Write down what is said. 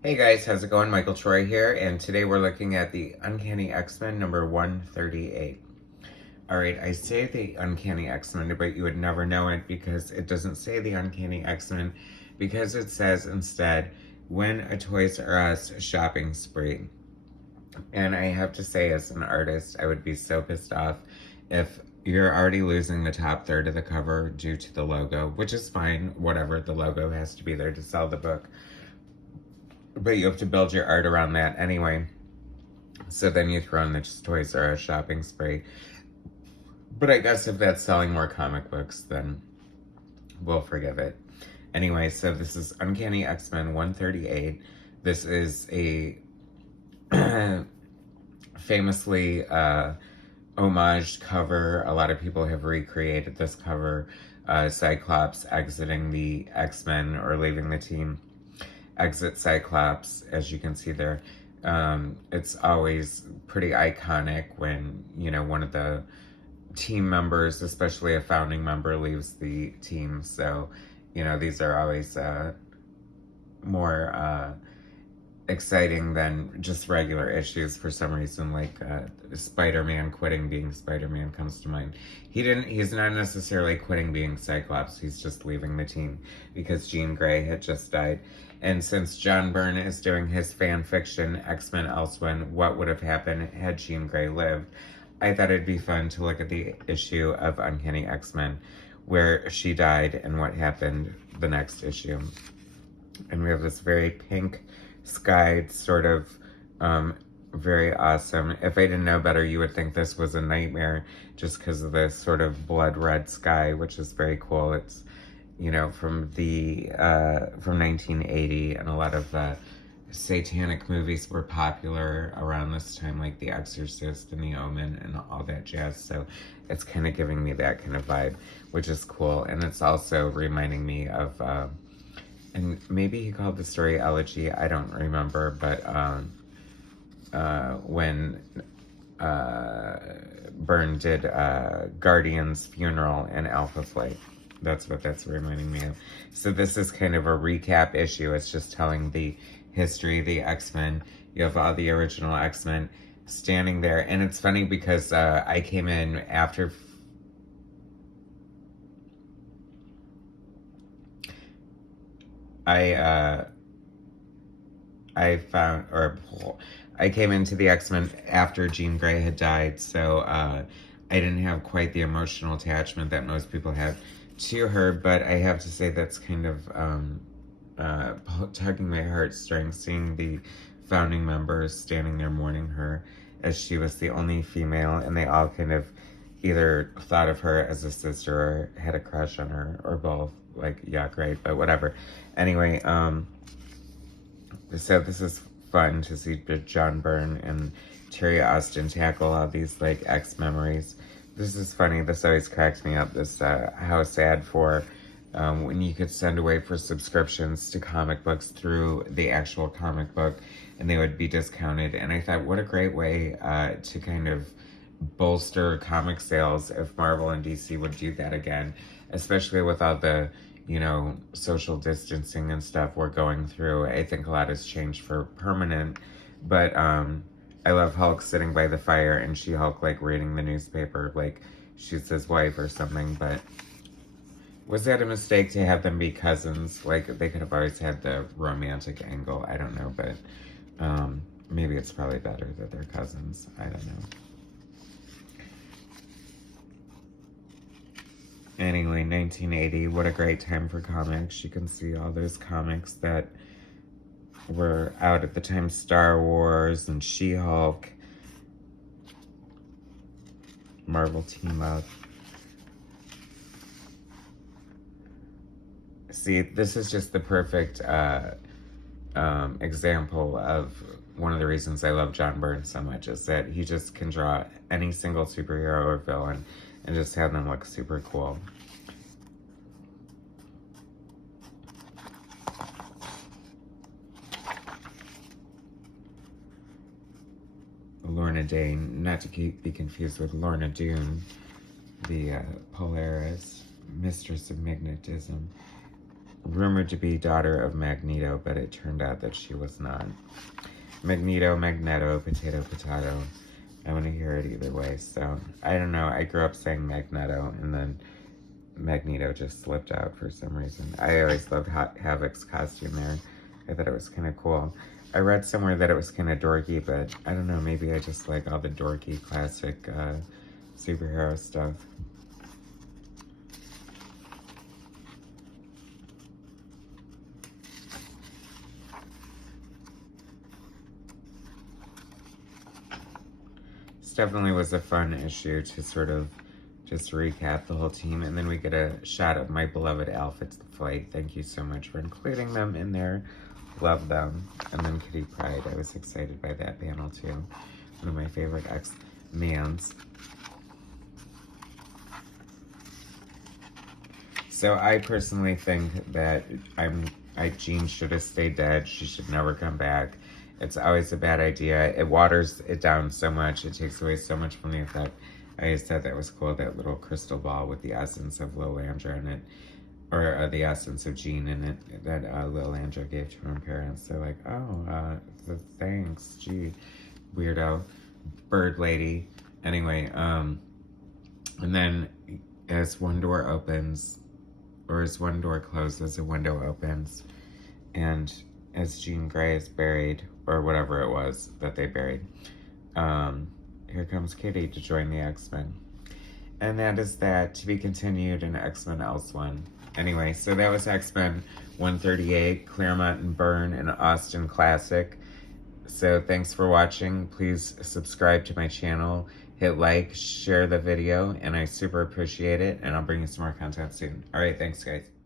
Hey guys, how's it going? Michael Troy here, and today we're looking at the Uncanny X-Men number 138. Alright, I say the Uncanny X-Men, but you would never know it because it doesn't say the Uncanny X-Men, because it says instead, win a Toys R Us shopping spree. And I have to say, as an artist, I would be so pissed off if you're already losing the top third of the cover due to the logo, which is fine, whatever, the logo has to be there to sell the book. But you have to build your art around that anyway. So then you throw in the Toys R Us shopping spree. But I guess if that's selling more comic books, then we'll forgive it. Anyway, so this is Uncanny X-Men 138. This is a famously homaged cover. A lot of people have recreated this cover. Cyclops exiting the X-Men or leaving the team. Exit Cyclops, as you can see there. It's always pretty iconic when, one of the team members, especially a founding member, leaves the team. So, these are always more exciting than just regular issues for some reason, like Spider-Man quitting being Spider-Man comes to mind. He's not necessarily quitting being Cyclops, he's just leaving the team because Jean Grey had just died. And since John Byrne is doing his fan fiction, X-Men Elsewhere, What Would Have Happened Had Jean Grey Lived, I thought it'd be fun to look at the issue of Uncanny X-Men where she died and what happened the next issue. And we have this very pink skied, sort of very awesome. If I didn't know better, you would think this was a nightmare just because of this sort of blood red sky, which is very cool. It's, from 1980, and a lot of satanic movies were popular around this time, like The Exorcist and The Omen and all that jazz. So it's kind of giving me that kind of vibe, which is cool. And it's also reminding me of and maybe he called the story Elegy, I don't remember, but when Byrne did Guardian's funeral in Alpha Flight. That's what that's reminding me of. So this is kind of a recap issue. It's just telling the history of the X-Men. You have all the original X-Men standing there. And it's funny because I came in after I came into the X-Men after Jean Grey had died, so I didn't have quite the emotional attachment that most people have to her, but I have to say that's kind of tugging my heartstrings, seeing the founding members standing there mourning her as she was the only female, and they all kind of either thought of her as a sister or had a crush on her, or both. Like, yeah, great, but whatever. Anyway, so this is fun to see John Byrne and Terry Austin tackle all these, like, X-memories. This is funny. This always cracks me up. This, how sad for when you could send away for subscriptions to comic books through the actual comic book, and they would be discounted. And I thought, what a great way to kind of bolster comic sales if Marvel and DC would do that again, especially with all the, social distancing and stuff we're going through. I think a lot has changed for permanent, but I love Hulk sitting by the fire and SheHulk, like, reading the newspaper like she's his wife or something. But was that a mistake to have them be cousins? Like, they could have always had the romantic angle. I don't know, but maybe it's probably better that they're cousins. I don't know. Anyway, 1980, what a great time for comics. You can see all those comics that were out at the time. Star Wars and She-Hulk. Marvel Team Up. See, this is just the perfect example of one of the reasons I love John Byrne so much, is that he just can draw any single superhero or villain and just have them look super cool. Lorna Dane, not to be confused with Lorna Doone, the Polaris, Mistress of Magnetism. rumored to be daughter of Magneto, but it turned out that she was not. Magneto, potato, potato. I want to hear it either way. So, I don't know. I grew up saying Magneto, and then Magneto just slipped out for some reason. I always loved Havoc's costume there. I thought it was kind of cool. I read somewhere that it was kind of dorky, but I don't know. Maybe I just like all the dorky classic superhero stuff. Definitely was a fun issue to sort of just recap the whole team. And then we get a shot of my beloved Alpha Flight. Thank you so much for including them in there. Love them. And then Kitty Pryde. I was excited by that panel too. One of my favorite X-Mans. So I personally think that Jean should have stayed dead. She should never come back. It's always a bad idea. It waters it down so much. It takes away so much from the effect. I just thought that was cool, that little crystal ball with the essence of Lilandra in it. Or the essence of Jean in it that Lilandra gave to her parents. They're like, oh, thanks, gee. Weirdo. Bird lady. Anyway, and then as one door opens, or as one door closes, a window opens. And as Jean Grey is buried, or whatever it was that they buried, here comes Kitty to join the X-Men. And that is that, to be continued in X-Men Else-One. Anyway, so that was X-Men 138, Claremont and Byrne, an Austin classic. So thanks for watching. Please subscribe to my channel, hit like, share the video, and I super appreciate it. And I'll bring you some more content soon. All right, thanks, guys.